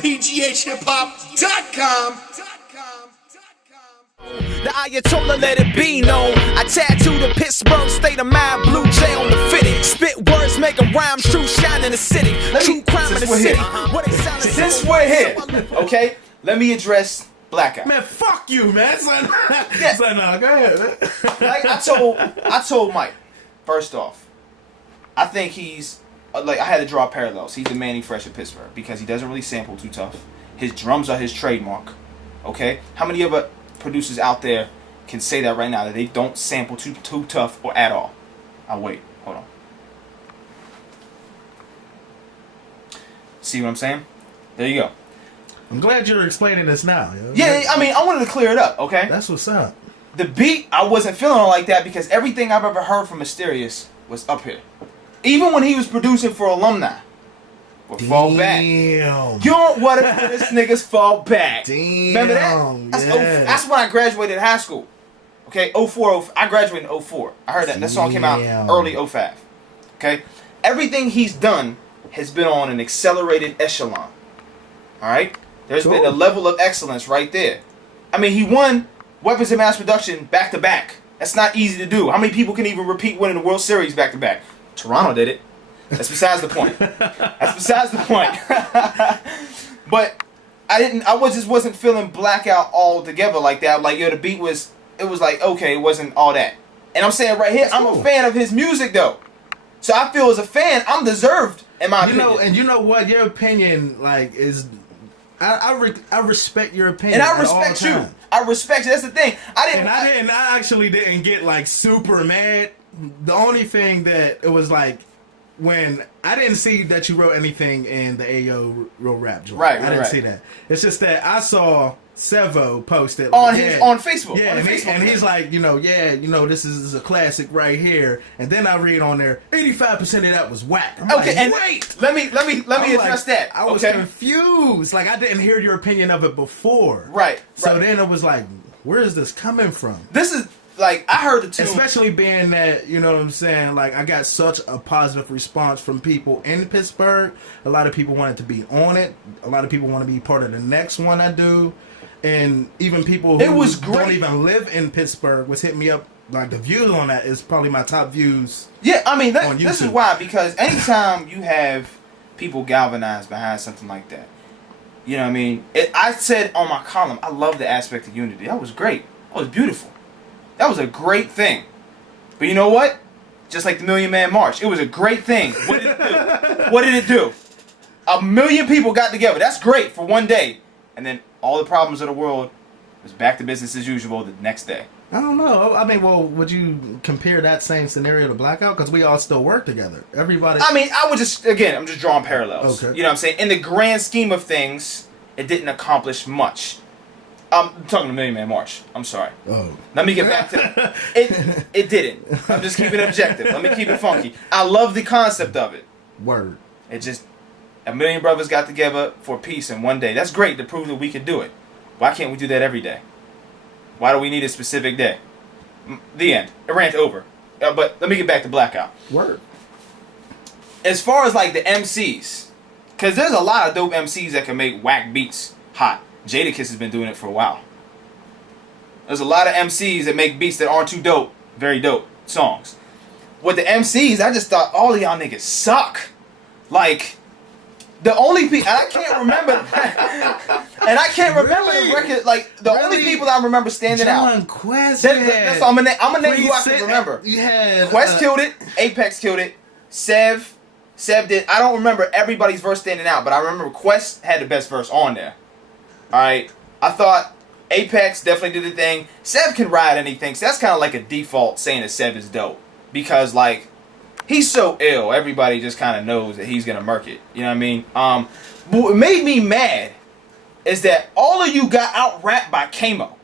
PGHHipHop.com. The Ayatollah let it be known. I tattooed the Pittsburgh state of mind, blue J on the fitting. Spit words, making rhymes, true shine in the city. True crime in the city. Since we're here, okay, let me address Blackout. Man, fuck you, man. Son, Yeah. son, no, go ahead, man. Like I told Mike, first off, I think he's like I had to draw parallels. He's the Manny Fresh of Pittsburgh because he doesn't really sample too tough. His drums are his trademark. Okay, how many other producers out there can say that right now that they don't sample too tough or at all? I'll wait. Hold on. See what I'm saying? There you go. I'm glad you're explaining this now. Yo. Yeah, I mean, I wanted to clear it up. Okay. That's what's up. The beat, I wasn't feeling it like that because everything I've ever heard from Mysterious was up here. Even when he was producing for Alumni. Would fall back. You don't want to this niggas fall back. Damn. Remember that? That's when I graduated high school. Okay, 04, I graduated in 04. I heard that. That song came out early 05. Okay? Everything he's done has been on an accelerated echelon. Alright? There's been a level of excellence right there. I mean, he won Weapons of Mass Production back to back. That's not easy to do. How many people can even repeat winning the World Series back to back? Toronto did it. That's besides the point. That's besides the point. But I just wasn't feeling Blackout all together like that. Like, yo, the beat was, it was like, okay, it wasn't all that. And I'm saying right here, I'm a fan of his music though. So I feel as a fan, I'm deserved in my opinion. And you know what? Your opinion, like, is, I respect your opinion. And I respect you. I respect you. That's the thing. I actually didn't get like super mad. The only thing that it was like, when I didn't see that you wrote anything in the Ayo Real Rap joint. Right, I didn't see that. It's just that I saw Sevo posted on on Facebook. Yeah, and he's like, this is a classic right here. And then I read on there, 85% of that was whack. I'm okay, like, and wait, let me address that. I was confused. Like I didn't hear your opinion of it before. Right. So then it was like, where is this coming from? This is like I heard the tune, especially being that, you know what I'm saying, like I got such a positive response from people in Pittsburgh. A lot of people wanted to be on it. A lot of people want to be part of the next one I do. And even people who don't even live in Pittsburgh was hitting me up. Like the views on that is probably my top views. Yeah, I mean this is why, because anytime you have people galvanized behind something like that, you know what I mean? I said on my column, I love the aspect of unity. That was great. That was beautiful. That was a great thing. But you know what? Just like the Million Man March, it was a great thing. What did it do? What did it do? 1 million people got together. That's great for one day. And then all the problems of the world was back to business as usual the next day. I don't know. I mean, well, would you compare that same scenario to Blackout? Because we all still work together. Everybody. I mean, I'm just drawing parallels. Okay. You know what I'm saying? In the grand scheme of things, it didn't accomplish much. I'm talking to Million Man March. I'm sorry. Oh. Let me get back to it. It didn't. I'm just keeping it objective. Let me keep it funky. I love the concept of it. Word. It just, 1 million brothers got together for peace in one day. That's great to prove that we can do it. Why can't we do that every day? Why do we need a specific day? The end. It rant over. But let me get back to Blackout. Word. As far as like the MCs, because there's a lot of dope MCs that can make whack beats hot. Jadakiss has been doing it for a while. There's a lot of MCs that make beats that aren't too dope, very dope songs. With the MCs, I just thought all of y'all niggas suck. Like, the only people, and I can't remember, and I can't remember the record, like, the only people that I remember standing out. Quest. That's I'm gonna name who I can remember. You had Quest killed it, Apex killed it, Sev did. I don't remember everybody's verse standing out, but I remember Quest had the best verse on there. Alright, I thought Apex definitely did the thing. Sev can ride anything, so that's kind of like a default saying that Sev is dope. Because, like, he's so ill, everybody just kind of knows that he's going to murk it. You know what I mean? What made me mad is that all of you got out-rapped by Kamo.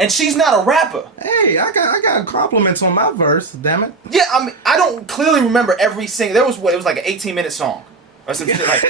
And she's not a rapper. Hey, I got compliments on my verse, damn it. Yeah, I mean, I don't clearly remember every single. It was like an 18-minute song. Or some shit like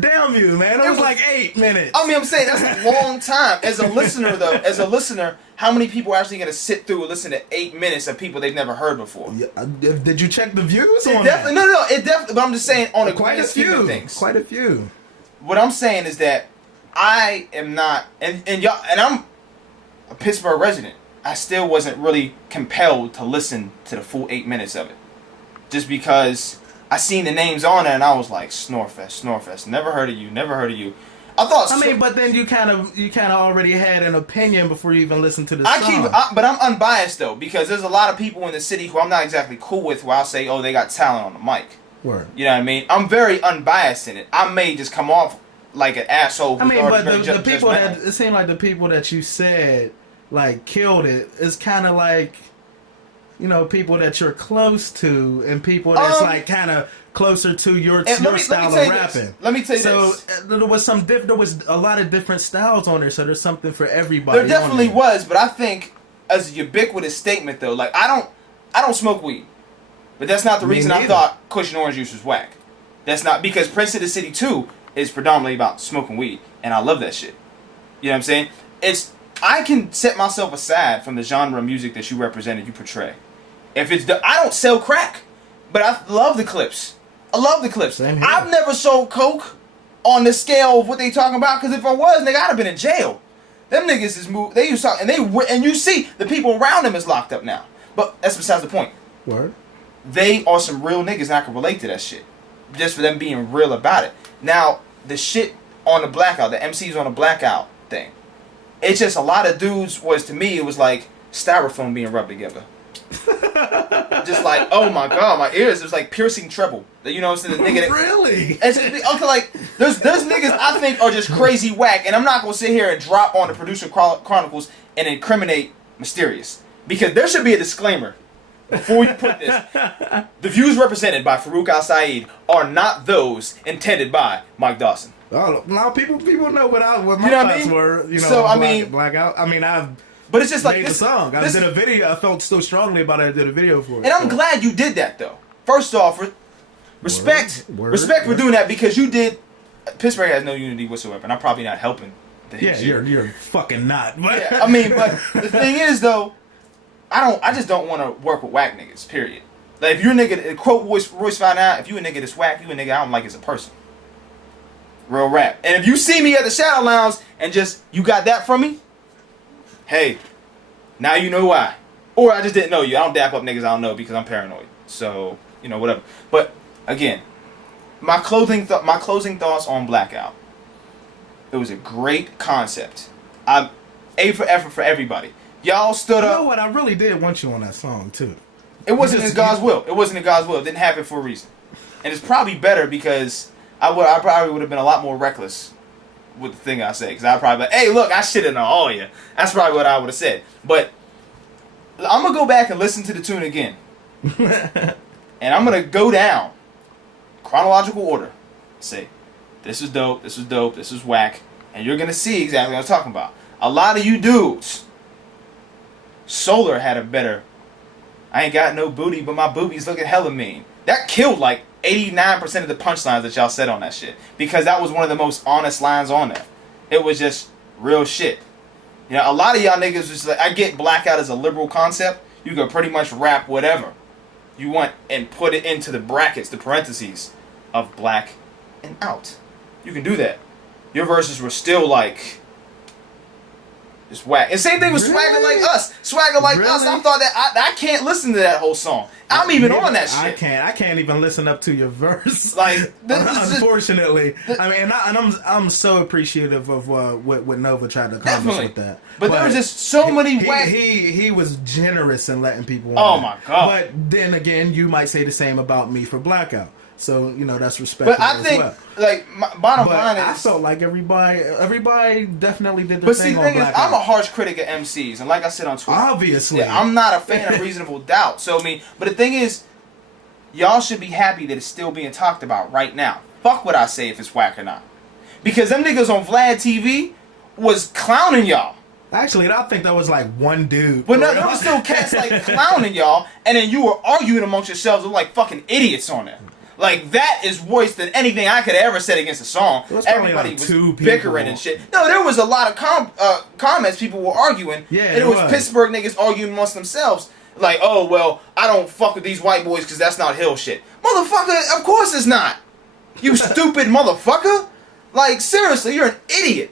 damn you, man. It was like 8 minutes. I mean, I'm saying that's a long time. As a listener, though, how many people are actually going to sit through and listen to 8 minutes of people they've never heard before? Yeah, did you check the views on that? No. It definitely. But I'm just saying on a quite a few things. Quite a few. what I'm saying is that I am not, and y'all, and I'm a Pittsburgh resident. I still wasn't really compelled to listen to the full 8 minutes of it, just because I seen the names on there and I was like, Snorefest, never heard of you. I thought. I mean, but then you kind of already had an opinion before you even listened to the song. But I'm unbiased though, because there's a lot of people in the city who I'm not exactly cool with. Where I'll say, oh, they got talent on the mic. Word. You know what I mean? I'm very unbiased in it. I may just come off like an asshole. I mean, but the people that it seemed like the people that you said like killed it is kind of like, you know, people that you're close to and people that's like kind of closer to your style of rapping. Let me tell you this. So there was a lot of different styles on there, so there's something for everybody. There definitely was, but I think as a ubiquitous statement though, like I don't smoke weed. But that's not the reason I thought Kush and Orange Juice was whack. That's not, because Prince of the City 2 is predominantly about smoking weed, and I love that shit. You know what I'm saying? I can set myself aside from the genre of music that you represented, you portray. I don't sell crack, but I love the clips. I love the clips. I've never sold coke on the scale of what they talking about, because if I was, nigga, I'd have been in jail. Them niggas is moved. They used to talk, and you see the people around them is locked up now. But that's besides the point. Word. They are some real niggas, and I can relate to that shit. Just for them being real about it. Now, the shit on the Blackout, the MCs on the Blackout thing, it's just a lot of dudes to me, it was like styrofoam being rubbed together. Just like, oh my god, my ears, it was like piercing treble. You know what I'm saying? The nigga really? It's okay, like, there's niggas I think are just crazy whack, and I'm not gonna sit here and drop on the Producer Chronicles and incriminate Mysterious. Because there should be a disclaimer. Before you put this, the views represented by Farouk Al-Said are not those intended by Mike Dawson. Oh, now people know what my thoughts were. You know, so Blackout. I mean, but it's just like made the song. I did a video. I felt so strongly about it. I did a video for it. And I'm glad you did that, though. First off, respect for doing that, because you did. Pittsburgh has no unity whatsoever, and I'm probably not helping. You're fucking not. But yeah, I mean, but the thing is, though. I just don't want to work with whack niggas, period. Like, if you're a nigga, quote Royce found out, if you a nigga that's whack, you a nigga I don't like as a person. Real rap. And if you see me at the Shadow Lounge and just, you got that from me, hey, now you know why. Or I just didn't know you. I don't dap up niggas I don't know because I'm paranoid. So, you know, whatever. But, again, my closing thoughts on Blackout. It was a great concept. A for effort for everybody. Y'all stood up. You know what? I really did want you on that song, too. It wasn't in God's will. It wasn't in God's will. It didn't happen for a reason. And it's probably better because I probably would have been a lot more reckless with the thing I say. Because I'd probably be like, hey, look, I shitted on all of you. That's probably what I would have said. But I'm going to go back and listen to the tune again. And I'm going to go down chronological order. Say, this is dope, this is dope, this is whack. And you're going to see exactly what I'm talking about. A lot of you dudes... Solar had a better, I ain't got no booty, but my boobies looking hella mean. That killed like 89% of the punchlines that y'all said on that shit. Because that was one of the most honest lines on there. It was just real shit. You know, a lot of y'all niggas was just like, I get Blackout as a liberal concept. You can pretty much rap whatever you want and put it into the brackets, the parentheses of black and out. You can do that. Your verses were still like... It's whack. And same thing with Swagger Like Us. Swagger Like Us. I thought that I can't listen to that whole song. I'm even on that shit. I can't even listen up to your verse. Like, unfortunately, I mean, I'm so appreciative of what Nova tried to accomplish with that. But there was just so many whack. He was generous in letting people. Oh my god! But then again, you might say the same about me for Blackout. So, you know, that's respectable. But I think, like, bottom line is... I felt like everybody definitely did their thing on Blackout. But see, the thing is, I'm a harsh critic of MCs. And like I said on Twitter... Obviously. Yeah, I'm not a fan of Reasonable Doubt. So, I mean... But the thing is, y'all should be happy that it's still being talked about right now. Fuck what I say if it's whack or not. Because them niggas on Vlad TV was clowning y'all. Actually, I think that was like one dude. But no, there was still cats like clowning y'all. And then you were arguing amongst yourselves with like fucking idiots on there. Like, that is worse than anything I could have ever said against a song. Everybody like was bickering and shit. No, there was a lot of comments. People were arguing. Yeah, and it was Pittsburgh niggas arguing amongst themselves. Like, oh, well, I don't fuck with these white boys because that's not Hill shit. Motherfucker, of course it's not. You stupid motherfucker. Like, seriously, you're an idiot.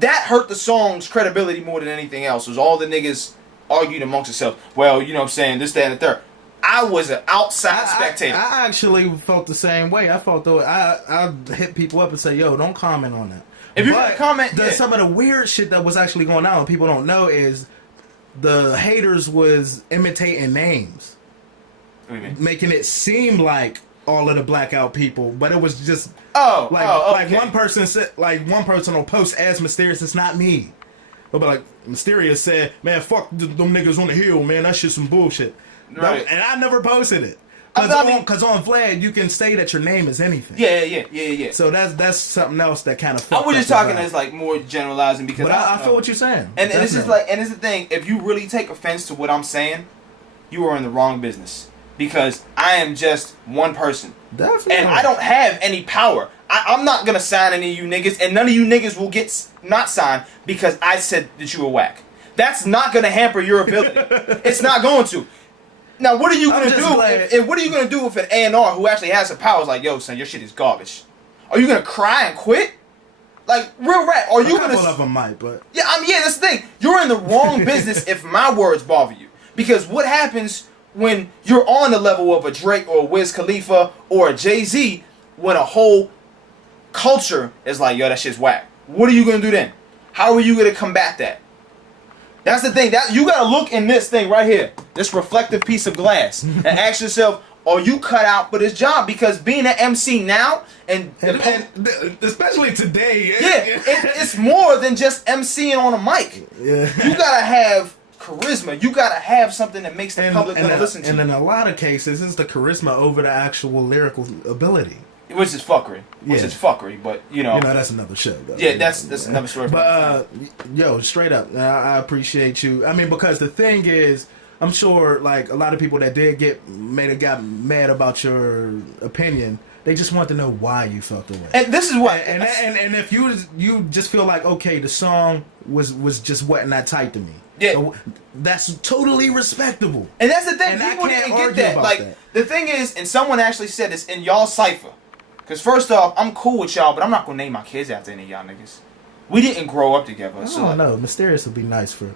That hurt the song's credibility more than anything else. Was all the niggas arguing amongst themselves. Well, you know what I'm saying, this, that, and the third. I was an outside spectator. I actually felt the same way. I felt though I hit people up and say, "Yo, don't comment on that." If you're gonna comment, some of the weird shit that was actually going on, people don't know, is the haters was imitating names, what do you mean? making it seem like all of the blackout people, but it was just okay. one person said, like one person will post as Mysterious, it's not me. But like Mysterious said, "Man, fuck them niggas on the hill, man. That shit's some bullshit." Right. And I never posted it. Because on Vlad, you can say that your name is anything. Yeah. So that's something else that kind of. I was just talking as like more generalizing because I feel what you're saying. And this is like, and this is the thing. If you really take offense to what I'm saying, you are in the wrong business. Because I am just one person, Definitely. and I don't have any power. I'm not gonna sign any of you niggas, and none of you niggas will get not signed because I said that you were whack. That's not gonna hamper your ability. It's not going to. Now, what are you gonna do? What are you gonna do if an A&R who actually has the power is like, "Yo, son, your shit is garbage"? Are you gonna cry and quit? Like, real rap? Are you gonna? Couple of them might, but yeah, that's the thing. You're in the wrong business if my words bother you. Because what happens when you're on the level of a Drake or a Wiz Khalifa or a Jay-Z, when a whole culture is like, "Yo, that shit's whack"? What are you gonna do then? How are you gonna combat that? That's the thing. That you gotta look in this thing right here, this reflective piece of glass, and ask yourself, are you cut out for this job? Because being an MC now, and especially today, it's more than just MCing on a mic. Yeah. You gotta have charisma. You gotta have something that makes the public gonna listen to you. And in a lot of cases, it's the charisma over the actual lyrical ability. Which is fuckery. But you know that's another show. Though. Yeah, that's another story. But yo, straight up, I appreciate you. I mean, because the thing is, I'm sure like a lot of people that did got mad about your opinion. They just want to know why you felt the way. And this is what. And if you just feel like, okay, the song was just wet and not tight to me. Yeah, so that's totally respectable. And that's the thing. And people didn't get that. Like that. The thing is, and someone actually said this in y'all cipher. Because first off, I'm cool with y'all, but I'm not going to name my kids after any of y'all niggas. We didn't grow up together. I don't know. Mysterious would be nice for...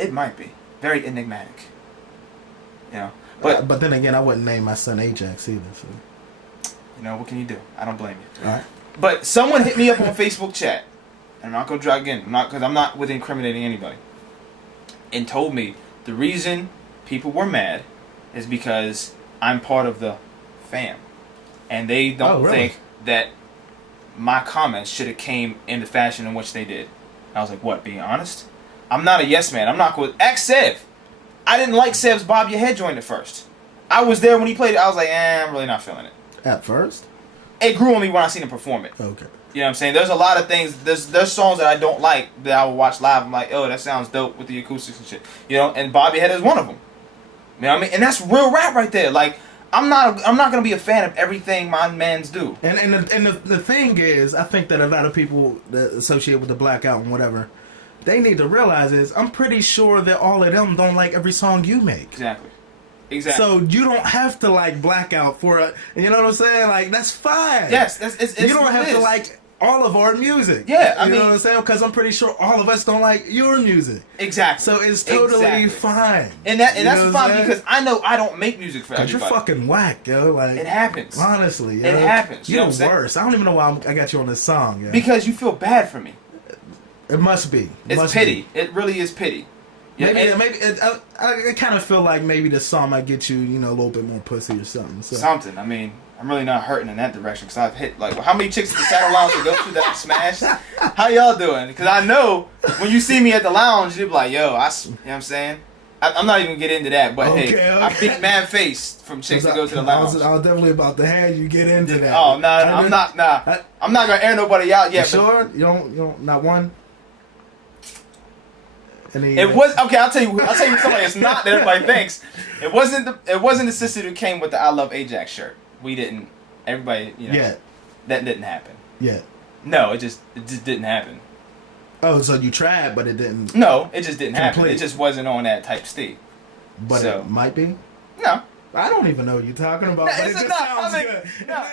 It might be. Very enigmatic. You know? But then again, I wouldn't name my son Ajax either. So. You know, what can you do? I don't blame you. All right. But someone hit me up on Facebook chat. And I'm not going to try again. Because I'm not with incriminating anybody. And told me the reason people were mad is because I'm part of the fam. And they don't think that my comments should have came in the fashion in which they did. I was like, what, being honest? I'm not a yes man. I'm not going to... Ask Sev. I didn't like Sev's Bob Your Head joint at first. I was there when he played it. I was like, I'm really not feeling it. At first? It grew on me when I seen him perform it. Okay. You know what I'm saying? There's a lot of things... There's songs that I don't like that I will watch live. I'm like, oh, that sounds dope with the acoustics and shit. You know? And Bob Your Head is one of them. You know what I mean? And that's real rap right there. Like... I'm not gonna be a fan of everything my mans do. And the thing is, I think that a lot of people that associate with the blackout and whatever, they need to realize is I'm pretty sure that all of them don't like every song you make. Exactly. So you don't have to like blackout for a, you know what I'm saying? Like that's fine. Yes, you don't have to like all of our music. Yeah, I mean, mean, know what I'm saying? Because I'm pretty sure all of us don't like your music. Exactly. So it's totally fine. And that's fine because I know I don't make music for everybody. You're fucking whack, yo. Like it happens. Honestly, yo. It happens. You're the worst. I don't even know why I got you on this song. Yo. Because you feel bad for me. It must be. It's pity. It really is pity. Yeah, maybe I kind of feel like maybe the song might get you, a little bit more pussy or something. So. Something. I mean, I'm really not hurting in that direction because I've hit like how many chicks at the Saddle Lounge to go to that I've smashed? How y'all doing? Because I know when you see me at the lounge, you'll be like, yo, you know what I'm saying? I'm not even gonna get into that, but hey, I beat mad face from chicks to go to the lounge. I was definitely about to have you get into that. Oh no, I'm not. I'm not gonna air nobody out yet. You sure? You don't. Not one. It was okay. I'll tell you somebody it's not that everybody thinks. It wasn't the sister who came with the I Love Ajax shirt. We didn't. Everybody, Yeah. That didn't happen. Yeah. No, it just didn't happen. Oh, so you tried, but it didn't. No, it just didn't happen. It just wasn't on that type state. But it might be. No, I don't even know what you're talking about. But it just sounds good. No.